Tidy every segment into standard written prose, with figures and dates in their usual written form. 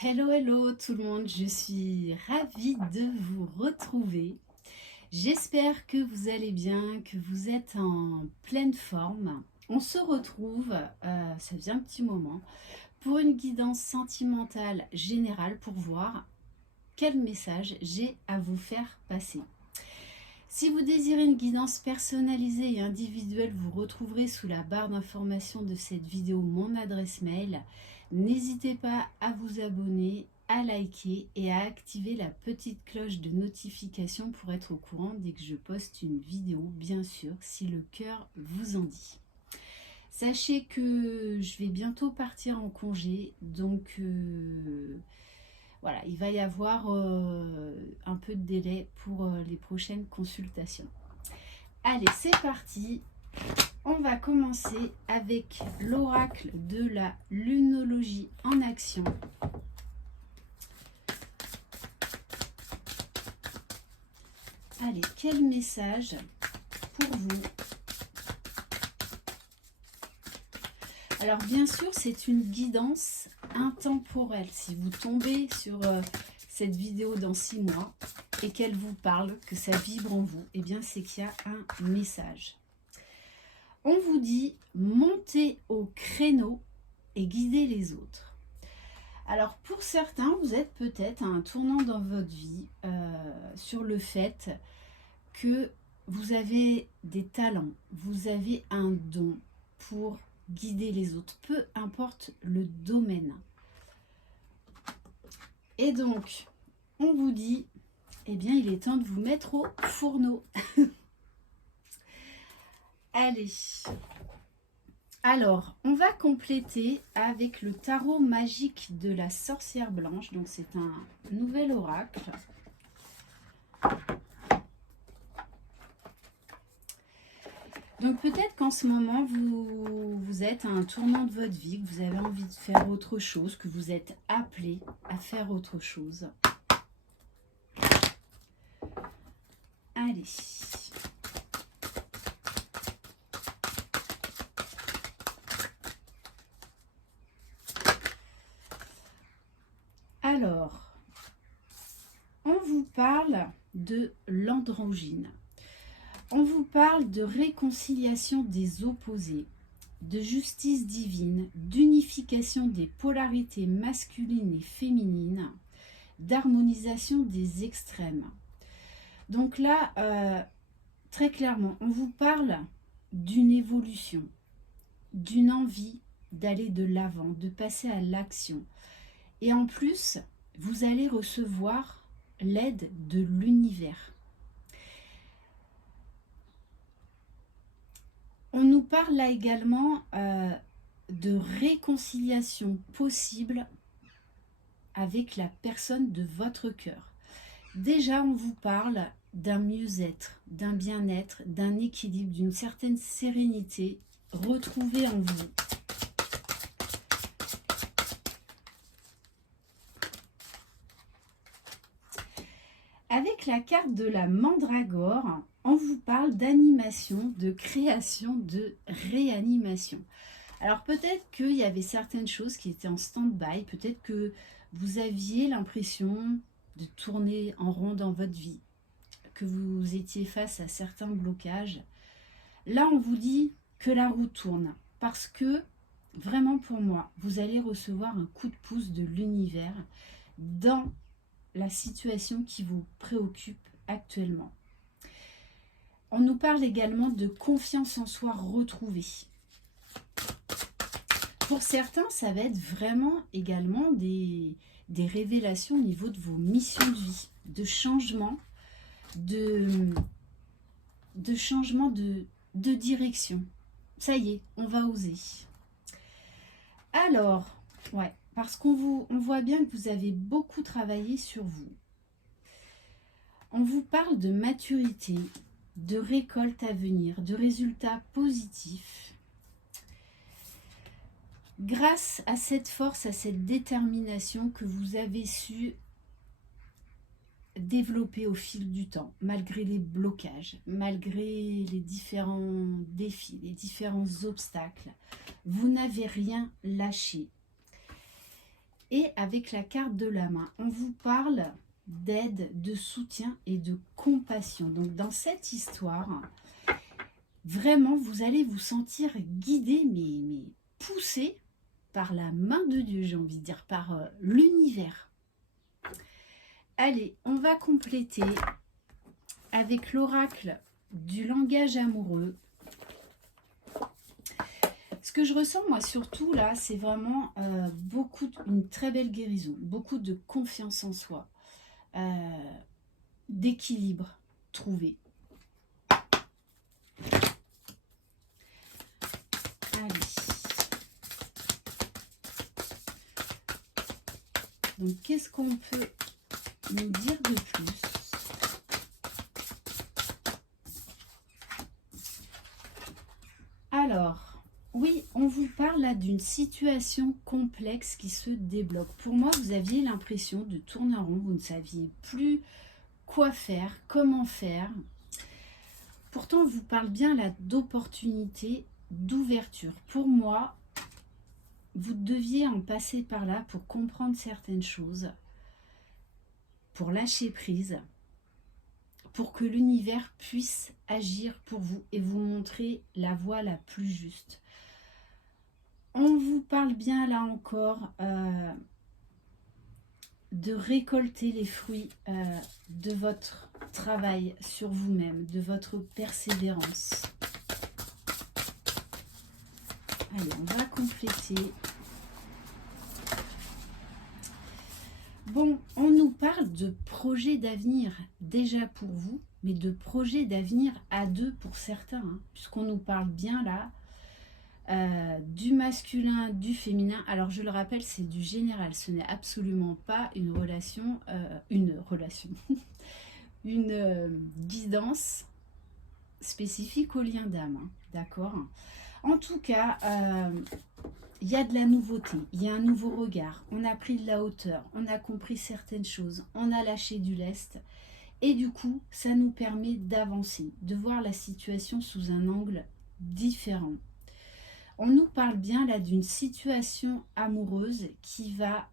Hello, hello tout le monde, je suis ravie de vous retrouver. J'espère que vous allez bien, que vous êtes en pleine forme. On se retrouve, ça faisait un petit moment, pour une guidance sentimentale générale pour voir quel message j'ai à vous faire passer. Si vous désirez une guidance personnalisée et individuelle, vous retrouverez sous la barre d'information de cette vidéo mon adresse mail. N'hésitez pas à vous abonner, à liker et à activer la petite cloche de notification pour être au courant dès que je poste une vidéo, bien sûr, si le cœur vous en dit. Sachez que je vais bientôt partir en congé, donc voilà, il va y avoir un peu de délai pour les prochaines consultations. Allez, c'est parti. On va commencer avec l'oracle de la lunologie en action. Allez, quel message pour vous? Alors bien sûr, c'est une guidance intemporelle. Si vous tombez sur cette vidéo dans 6 mois et qu'elle vous parle, que ça vibre en vous, eh bien c'est qu'il y a un message. On vous dit montez au créneau et guidez les autres. Alors pour certains, vous êtes peut-être à un tournant dans votre vie sur le fait que vous avez des talents, vous avez un don pour guider les autres, peu importe le domaine. Et donc, on vous dit, eh bien, il est temps de vous mettre au fourneau. Allez. Alors, on va compléter avec le tarot magique de la sorcière blanche. Donc, c'est un nouvel oracle. Donc peut-être qu'en ce moment, vous êtes à un tournant de votre vie, que vous avez envie de faire autre chose, que vous êtes appelé à faire autre chose. Allez. Alors, on vous parle de l'androgyne. On vous parle de réconciliation des opposés, de justice divine, d'unification des polarités masculines et féminines, d'harmonisation des extrêmes. Donc là, très clairement, on vous parle d'une évolution, d'une envie d'aller de l'avant, de passer à l'action. Et en plus, vous allez recevoir l'aide de l'univers. On nous parle là également de réconciliation possible avec la personne de votre cœur. Déjà, on vous parle d'un mieux-être, d'un bien-être, d'un équilibre, d'une certaine sérénité retrouvée en vous. Avec la carte de la mandragore, on vous parle d'animation, de création, de réanimation. Alors peut-être qu'il y avait certaines choses qui étaient en stand-by, peut-être que vous aviez l'impression de tourner en rond dans votre vie, que vous étiez face à certains blocages. Là, on vous dit que la roue tourne, parce que, vraiment pour moi, vous allez recevoir un coup de pouce de l'univers dans la situation qui vous préoccupe actuellement. On nous parle également de confiance en soi retrouvée. Pour certains, ça va être vraiment également des révélations au niveau de vos missions de vie, de changement, de changement de direction. Ça y est, on va oser. Alors, ouais, parce qu'on voit bien que vous avez beaucoup travaillé sur vous. On vous parle de maturité, de récolte à venir, de résultats positifs. Grâce à cette force, à cette détermination que vous avez su développer au fil du temps, malgré les blocages, malgré les différents défis, les différents obstacles, vous n'avez rien lâché. Et avec la carte de la main, on vous parle d'aide, de soutien et de compassion. Donc dans cette histoire, vraiment, vous allez vous sentir guidé, mais poussé par la main de Dieu, j'ai envie de dire, par l'univers. Allez, on va compléter avec l'oracle du langage amoureux. Ce que je ressens, moi, surtout, là, c'est vraiment une très belle guérison, beaucoup de confiance en soi, d'équilibre trouvé. Allez. Donc, qu'est-ce qu'on peut nous dire de plus? Alors, oui, on vous parle là d'une situation complexe qui se débloque. Pour moi, vous aviez l'impression de tourner en rond, vous ne saviez plus quoi faire, comment faire. Pourtant, on vous parle bien là d'opportunité, d'ouverture. Pour moi, vous deviez en passer par là pour comprendre certaines choses, pour lâcher prise, pour que l'univers puisse agir pour vous et vous montrer la voie la plus juste. On vous parle bien là encore de récolter les fruits de votre travail sur vous-même, de votre persévérance. Allez, on va compléter. Bon, on nous parle de projets d'avenir déjà pour vous, mais de projets d'avenir à deux pour certains, hein, puisqu'on nous parle bien là du masculin, du féminin. Alors je le rappelle, c'est du général, ce n'est absolument pas une relation, une guidance spécifique au lien d'âme, hein, d'accord? En tout cas, il y a de la nouveauté, il y a un nouveau regard, on a pris de la hauteur, on a compris certaines choses, on a lâché du lest, et du coup, ça nous permet d'avancer, de voir la situation sous un angle différent. On nous parle bien là d'une situation amoureuse qui va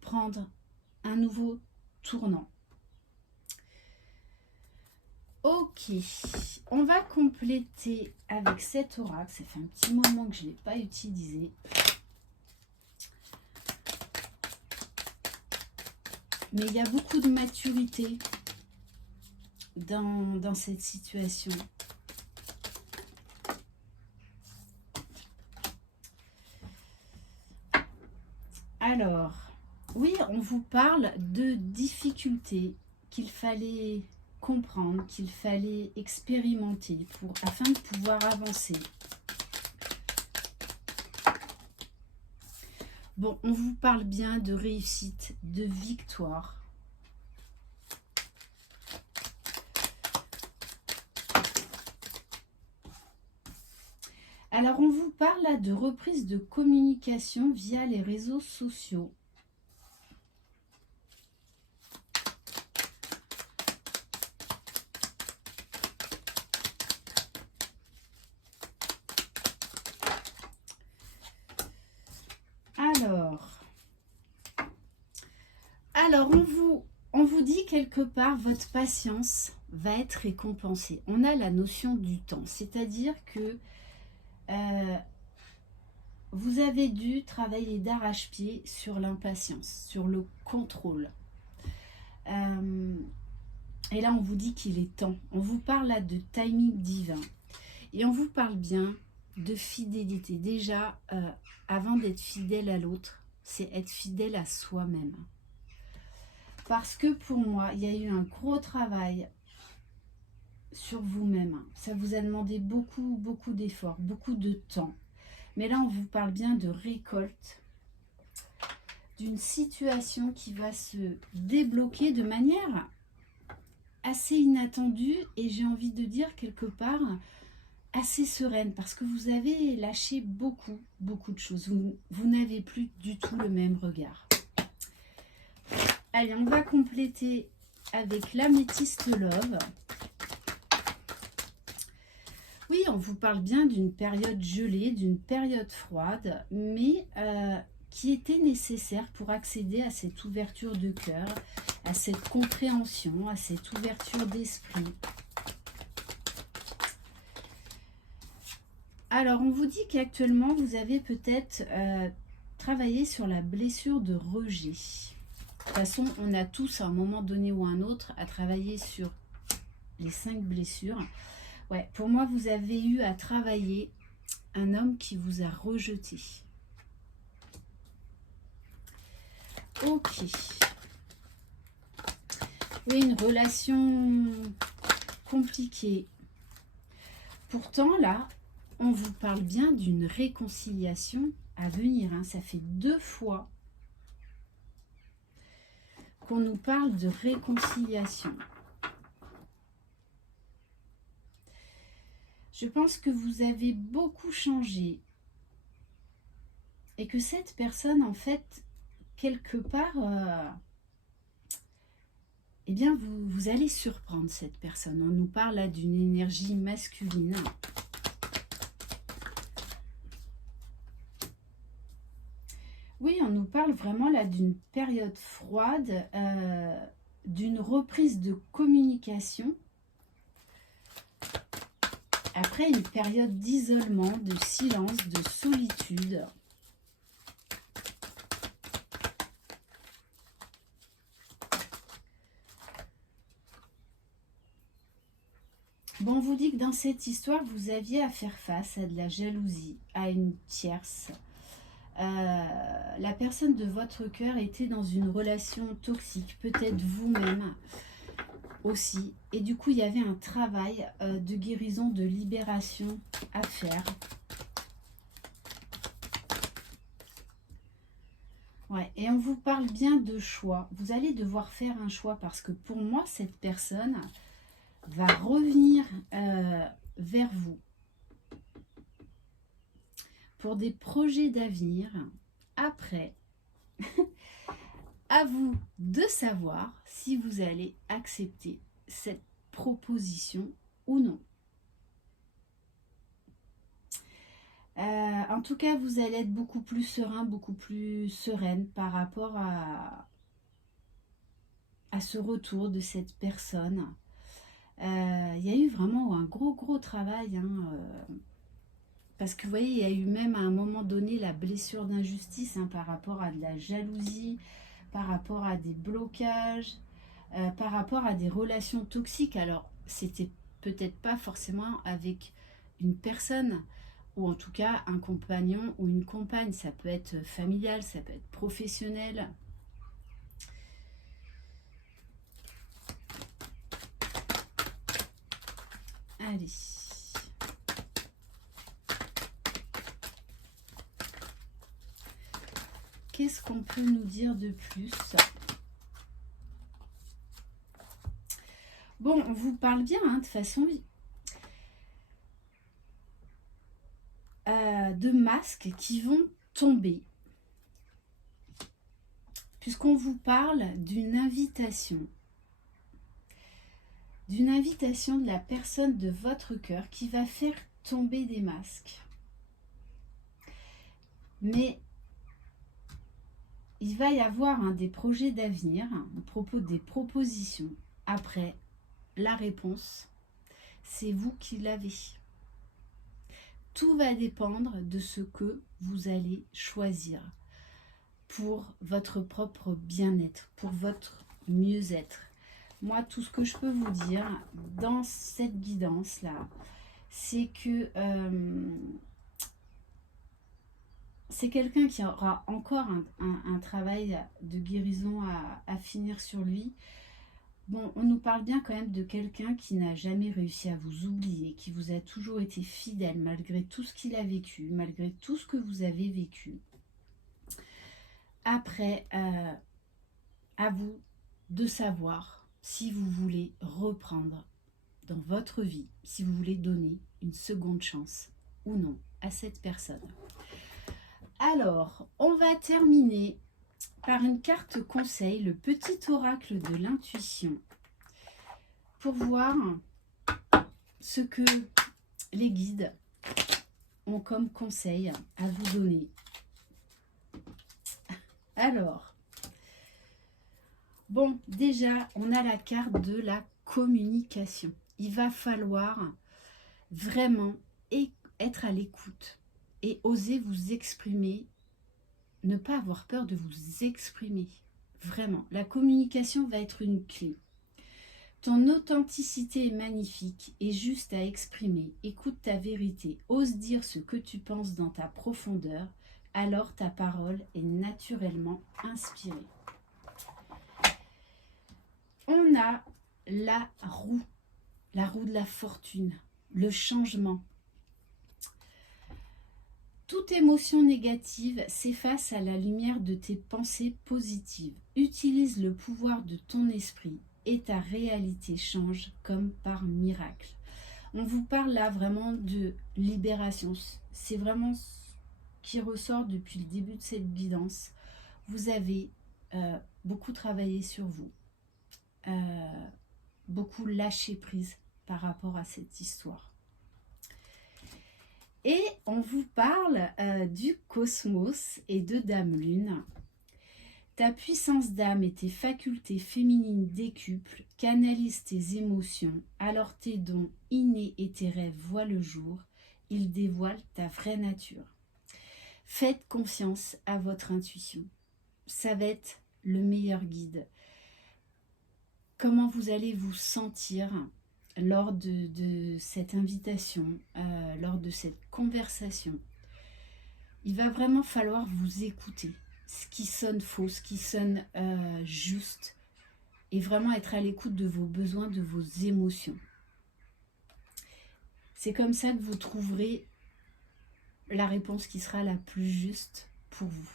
prendre un nouveau tournant. Ok, on va compléter avec cet oracle. Ça fait un petit moment que je ne l'ai pas utilisé. Mais il y a beaucoup de maturité dans cette situation. Alors, oui, on vous parle de difficultés qu'il fallait comprendre, qu'il fallait expérimenter afin de pouvoir avancer. Bon, on vous parle bien de réussite, de victoire. Alors, on vous parle là de reprise de communication via les réseaux sociaux. Alors on vous dit quelque part, votre patience va être récompensée. On a la notion du temps, c'est-à-dire que vous avez dû travailler d'arrache-pied sur l'impatience, sur le contrôle. Et là, on vous dit qu'il est temps. On vous parle là de timing divin. Et on vous parle bien de fidélité. Déjà, avant d'être fidèle à l'autre, c'est être fidèle à soi-même. Parce que pour moi, il y a eu un gros travail sur vous-même. Ça vous a demandé beaucoup, beaucoup d'efforts, beaucoup de temps. Mais là, on vous parle bien de récolte, d'une situation qui va se débloquer de manière assez inattendue et j'ai envie de dire quelque part assez sereine parce que vous avez lâché beaucoup, beaucoup de choses. Vous n'avez plus du tout le même regard. Allez, on va compléter avec l'améthyste love. Oui, on vous parle bien d'une période gelée, d'une période froide, mais qui était nécessaire pour accéder à cette ouverture de cœur, à cette compréhension, à cette ouverture d'esprit. Alors, on vous dit qu'actuellement, vous avez peut-être travaillé sur la blessure de rejet. De toute façon, on a tous, à un moment donné ou un autre, à travailler sur les 5 blessures. Ouais, pour moi, vous avez eu à travailler un homme qui vous a rejeté. Ok. Oui, une relation compliquée. Pourtant, là, on vous parle bien d'une réconciliation à venir. Hein. Ça fait 2 fois qu'on nous parle de réconciliation. Je pense que vous avez beaucoup changé et que cette personne, en fait, quelque part, eh bien, vous allez surprendre cette personne. On nous parle là d'une énergie masculine. Oui, on nous parle vraiment là d'une période froide, d'une reprise de communication. Après une période d'isolement, de silence, de solitude. Bon, on vous dit que dans cette histoire, vous aviez à faire face à de la jalousie, à une tierce. La personne de votre cœur était dans une relation toxique, peut-être vous-même aussi. Et du coup, il y avait un travail de guérison, de libération à faire. Ouais, et on vous parle bien de choix. Vous allez devoir faire un choix parce que pour moi, cette personne va revenir vers vous pour des projets d'avenir. Après, à vous de savoir si vous allez accepter cette proposition ou non. En tout cas, vous allez être beaucoup plus serein, beaucoup plus sereine par rapport à ce retour de cette personne. Il y a eu vraiment un gros travail, hein, parce que vous voyez, il y a eu même à un moment donné la blessure d'injustice, hein, par rapport à de la jalousie, par rapport à des blocages, par rapport à des relations toxiques. Alors, c'était peut-être pas forcément avec une personne, ou en tout cas un compagnon ou une compagne. Ça peut être familial, ça peut être professionnel. Allez. Qu'est-ce qu'on peut nous dire de plus? Bon, on vous parle bien, hein, de façon de masques qui vont tomber. Puisqu'on vous parle d'une invitation. D'une invitation de la personne de votre cœur qui va faire tomber des masques. Mais il va y avoir, hein, des projets d'avenir, des propositions. Après, la réponse, c'est vous qui l'avez. Tout va dépendre de ce que vous allez choisir pour votre propre bien-être, pour votre mieux-être. Moi, tout ce que je peux vous dire dans cette guidance-là, c'est que c'est quelqu'un qui aura encore un travail de guérison à finir sur lui. Bon, on nous parle bien quand même de quelqu'un qui n'a jamais réussi à vous oublier, qui vous a toujours été fidèle malgré tout ce qu'il a vécu, malgré tout ce que vous avez vécu. Après, à vous de savoir si vous voulez reprendre dans votre vie, si vous voulez donner une seconde chance ou non à cette personne. Alors, on va terminer par une carte conseil, le petit oracle de l'intuition, pour voir ce que les guides ont comme conseil à vous donner. Alors, bon, déjà, on a la carte de la communication. Il va falloir vraiment être à l'écoute et oser vous exprimer, ne pas avoir peur de vous exprimer. Vraiment, la communication va être une clé. Ton authenticité est magnifique et juste à exprimer. Écoute ta vérité, ose dire ce que tu penses dans ta profondeur, alors ta parole est naturellement inspirée. On a la roue de la fortune, le changement. Toute émotion négative s'efface à la lumière de tes pensées positives. Utilise le pouvoir de ton esprit et ta réalité change comme par miracle. On vous parle là vraiment de libération. C'est vraiment ce qui ressort depuis le début de cette guidance. Vous avez beaucoup travaillé sur vous, beaucoup lâché prise par rapport à cette histoire. Et on vous parle du cosmos et de Dame Lune. Ta puissance d'âme et tes facultés féminines décuplent, canalisent tes émotions, alors tes dons innés et tes rêves voient le jour, ils dévoilent ta vraie nature. Faites confiance à votre intuition, ça va être le meilleur guide. Comment vous allez vous sentir lors de cette invitation, lors de cette conversation. Il va vraiment falloir vous écouter, ce qui sonne faux, ce qui sonne juste, et vraiment être à l'écoute de vos besoins, de vos émotions. C'est comme ça que vous trouverez la réponse qui sera la plus juste pour vous.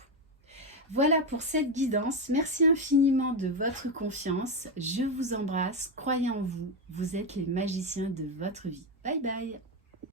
Voilà pour cette guidance. Merci infiniment de votre confiance. Je vous embrasse. Croyez en vous. Vous êtes les magiciens de votre vie. Bye bye.